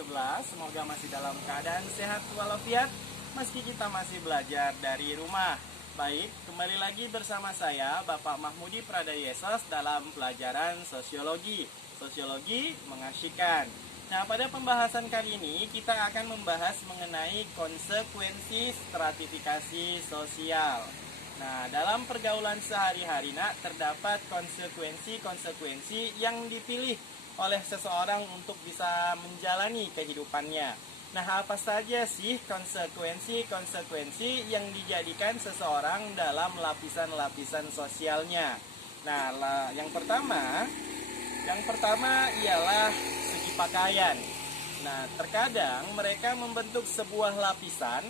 11. Semoga masih dalam keadaan sehat walafiat meski kita masih belajar dari rumah. Baik, kembali lagi bersama saya Bapak Mahmudi Pradayesos dalam pelajaran sosiologi. Sosiologi mengasyikkan. Nah, pada pembahasan kali ini kita akan membahas mengenai konsekuensi stratifikasi sosial. Nah, dalam pergaulan sehari-hari terdapat konsekuensi-konsekuensi yang dipilih oleh seseorang untuk bisa menjalani kehidupannya. Nah, apa saja sih konsekuensi-konsekuensi yang dijadikan seseorang dalam lapisan-lapisan sosialnya? Nah, yang pertama ialah segi pakaian. Nah, terkadang mereka membentuk sebuah lapisan,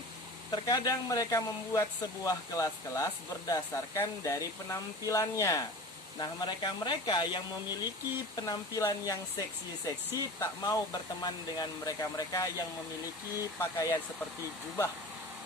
terkadang mereka membuat sebuah kelas-kelas berdasarkan dari penampilannya. Nah, mereka-mereka yang memiliki penampilan yang seksi-seksi tak mau berteman dengan mereka-mereka yang memiliki pakaian seperti jubah,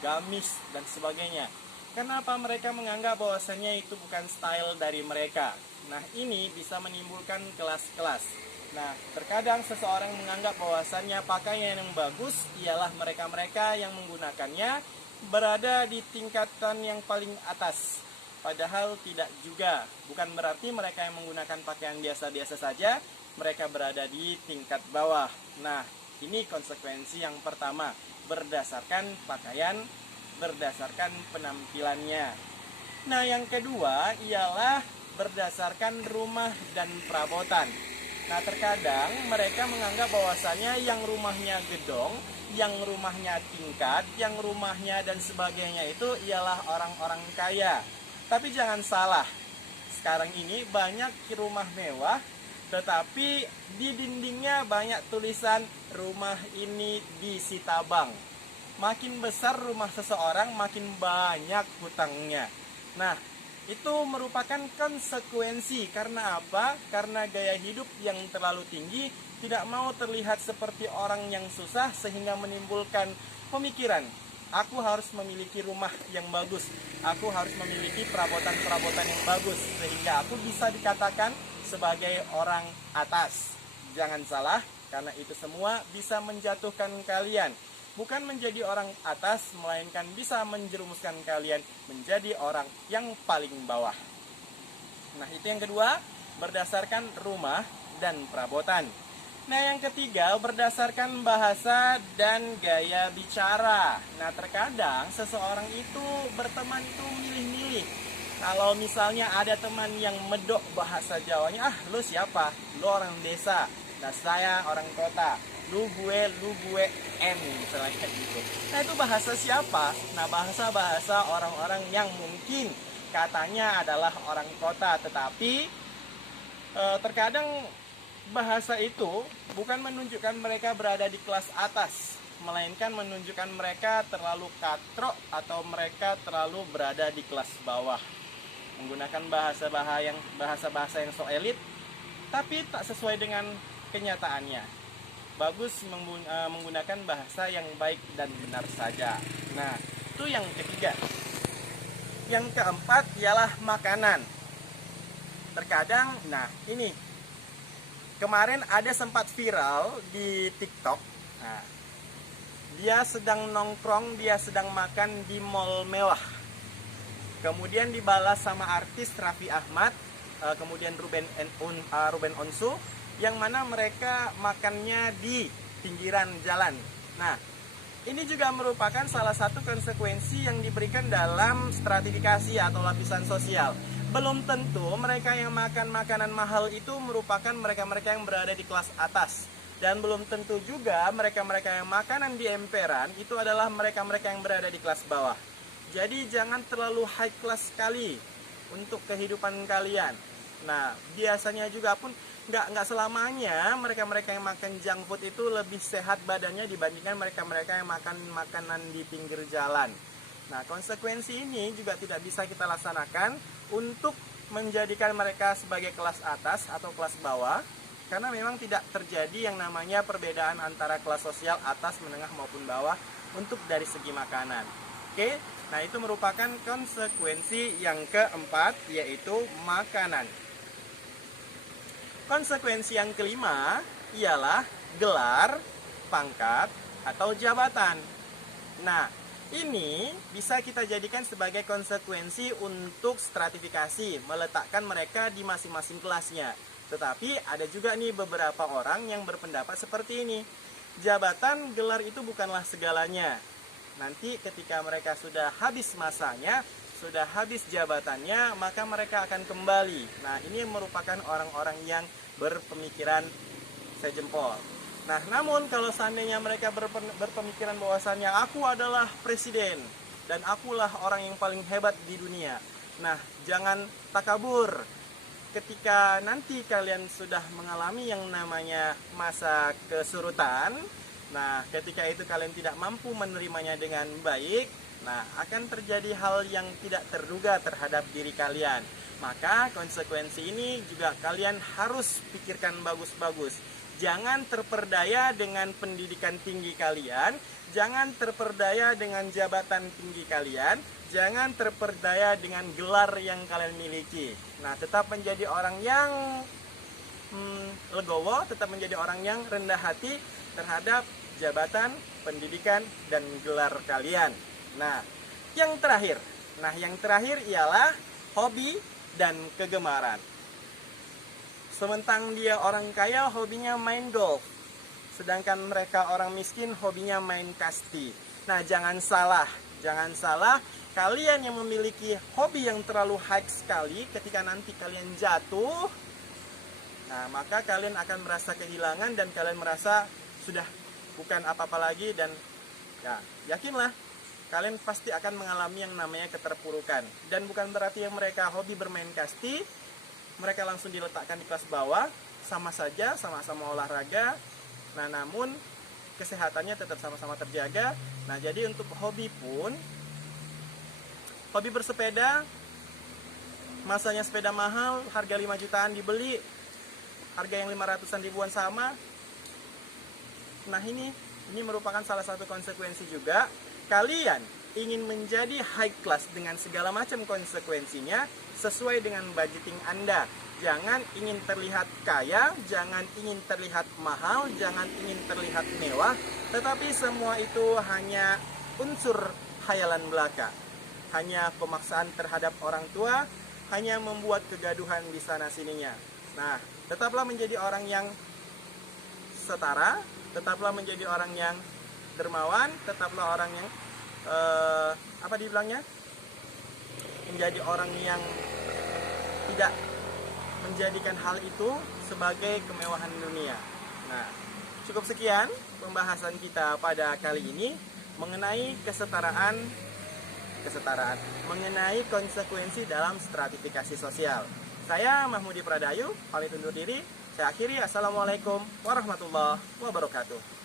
gamis, dan sebagainya. Kenapa mereka menganggap bahwasannya itu bukan style dari mereka? Nah, ini bisa menimbulkan kelas-kelas. Nah, terkadang seseorang menganggap bahwasannya pakaian yang bagus ialah mereka-mereka yang menggunakannya berada di tingkatan yang paling atas. Padahal tidak juga. Bukan berarti mereka yang menggunakan pakaian biasa-biasa saja, mereka berada di tingkat bawah. Nah, ini konsekuensi yang pertama, berdasarkan pakaian, berdasarkan penampilannya. Nah, yang kedua ialah berdasarkan rumah dan perabotan. Nah, terkadang mereka menganggap bahwasannya yang rumahnya gedong, yang rumahnya tingkat, yang rumahnya dan sebagainya itu ialah orang-orang kaya. Tapi jangan salah, sekarang ini banyak rumah mewah, tetapi di dindingnya banyak tulisan rumah ini disita bank. Makin besar rumah seseorang, makin banyak hutangnya. Nah, itu merupakan konsekuensi. Karena apa? Karena gaya hidup yang terlalu tinggi, tidak mau terlihat seperti orang yang susah, sehingga menimbulkan pemikiran, aku harus memiliki rumah yang bagus, aku harus memiliki perabotan-perabotan yang bagus, sehingga aku bisa dikatakan sebagai orang atas. Jangan salah, karena itu semua bisa menjatuhkan kalian. Bukan menjadi orang atas, melainkan bisa menjerumuskan kalian menjadi orang yang paling bawah. Nah, itu yang kedua, berdasarkan rumah dan perabotan. Nah, yang ketiga, berdasarkan bahasa dan gaya bicara. Nah, terkadang seseorang itu berteman itu milih-milih. Kalau misalnya ada teman yang medok bahasa Jawanya, lu siapa? Lu orang desa. Nah, saya orang kota. Lu gue, misalnya kayak gitu. Nah, itu bahasa siapa? Nah, bahasa-bahasa orang-orang yang mungkin katanya adalah orang kota, tetapi terkadang bahasa itu bukan menunjukkan mereka berada di kelas atas, melainkan menunjukkan mereka terlalu katrok atau mereka terlalu berada di kelas bawah. Menggunakan bahasa-bahasa yang so elit, tapi tak sesuai dengan kenyataannya. Bagus menggunakan bahasa yang baik dan benar saja. Nah, itu yang ketiga. Yang keempat ialah makanan. Terkadang, nah ini kemarin ada sempat viral di TikTok. Nah, dia sedang nongkrong, dia sedang makan di mall mewah. Kemudian dibalas sama artis Raffi Ahmad, kemudian Ruben Onsu, yang mana mereka makannya di pinggiran jalan. Nah, ini juga merupakan salah satu konsekuensi yang diberikan dalam stratifikasi atau lapisan sosial. Belum tentu mereka yang makan makanan mahal itu merupakan mereka-mereka yang berada di kelas atas. Dan belum tentu juga mereka-mereka yang makanan di emperan itu adalah mereka-mereka yang berada di kelas bawah. Jadi jangan terlalu high class sekali untuk kehidupan kalian. Nah, biasanya juga pun nggak selamanya mereka-mereka yang makan junk food itu lebih sehat badannya dibandingkan mereka-mereka yang makan makanan di pinggir jalan. Nah, konsekuensi ini juga tidak bisa kita laksanakan untuk menjadikan mereka sebagai kelas atas atau kelas bawah, karena memang tidak terjadi yang namanya perbedaan antara kelas sosial atas, menengah maupun bawah untuk dari segi makanan. Oke, nah itu merupakan konsekuensi yang keempat, yaitu makanan. Konsekuensi yang kelima ialah gelar, pangkat atau jabatan. Nah, ini bisa kita jadikan sebagai konsekuensi untuk stratifikasi, meletakkan mereka di masing-masing kelasnya. Tetapi ada juga nih beberapa orang yang berpendapat seperti ini. Jabatan, gelar itu bukanlah segalanya. Nanti ketika mereka sudah habis masanya, sudah habis jabatannya, maka mereka akan kembali. Nah, ini merupakan orang-orang yang berpemikiran sejempol. Nah, namun kalau seandainya mereka berpemikiran bahwasannya aku adalah presiden dan akulah orang yang paling hebat di dunia. Nah, jangan takabur. Ketika nanti kalian sudah mengalami yang namanya masa kesurutan, nah ketika itu kalian tidak mampu menerimanya dengan baik, nah akan terjadi hal yang tidak terduga terhadap diri kalian. Maka konsekuensi ini juga kalian harus pikirkan bagus-bagus. Jangan terperdaya dengan pendidikan tinggi kalian, jangan terperdaya dengan jabatan tinggi kalian, jangan terperdaya dengan gelar yang kalian miliki. Nah, tetap menjadi orang yang legowo, tetap menjadi orang yang rendah hati terhadap jabatan, pendidikan, dan gelar kalian. Nah, yang terakhir ialah hobi dan kegemaran. Sementang dia orang kaya, hobinya main golf. Sedangkan mereka orang miskin, hobinya main kasti. Nah, jangan salah. Kalian yang memiliki hobi yang terlalu high sekali, ketika nanti kalian jatuh, nah, maka kalian akan merasa kehilangan dan kalian merasa sudah bukan apa-apa lagi. Dan ya, yakinlah, kalian pasti akan mengalami yang namanya keterpurukan. Dan bukan berarti yang mereka hobi bermain kasti, mereka langsung diletakkan di kelas bawah, sama saja, sama-sama olahraga. Nah, namun kesehatannya tetap sama-sama terjaga. Nah, jadi untuk hobi pun, hobi bersepeda, masanya sepeda mahal, harga 5 jutaan dibeli, harga yang 500-an ribuan sama. Nah, ini merupakan salah satu konsekuensi juga. Kalian ingin menjadi high class dengan segala macam konsekuensinya sesuai dengan budgeting Anda. Jangan ingin terlihat kaya, jangan ingin terlihat mahal, jangan ingin terlihat mewah, tetapi semua itu hanya unsur khayalan belaka. Hanya pemaksaan terhadap orang tua, hanya membuat kegaduhan di sana sininya. Nah, tetaplah menjadi orang yang setara, tetaplah menjadi orang yang dermawan, tetaplah orang yang menjadi orang yang tidak menjadikan hal itu sebagai kemewahan dunia. Nah, cukup sekian pembahasan kita pada kali ini mengenai kesetaraan, mengenai konsekuensi dalam stratifikasi sosial. Saya Mahmudi Pradayu, pamit undur diri. Saya akhiri. Assalamualaikum warahmatullahi wabarakatuh.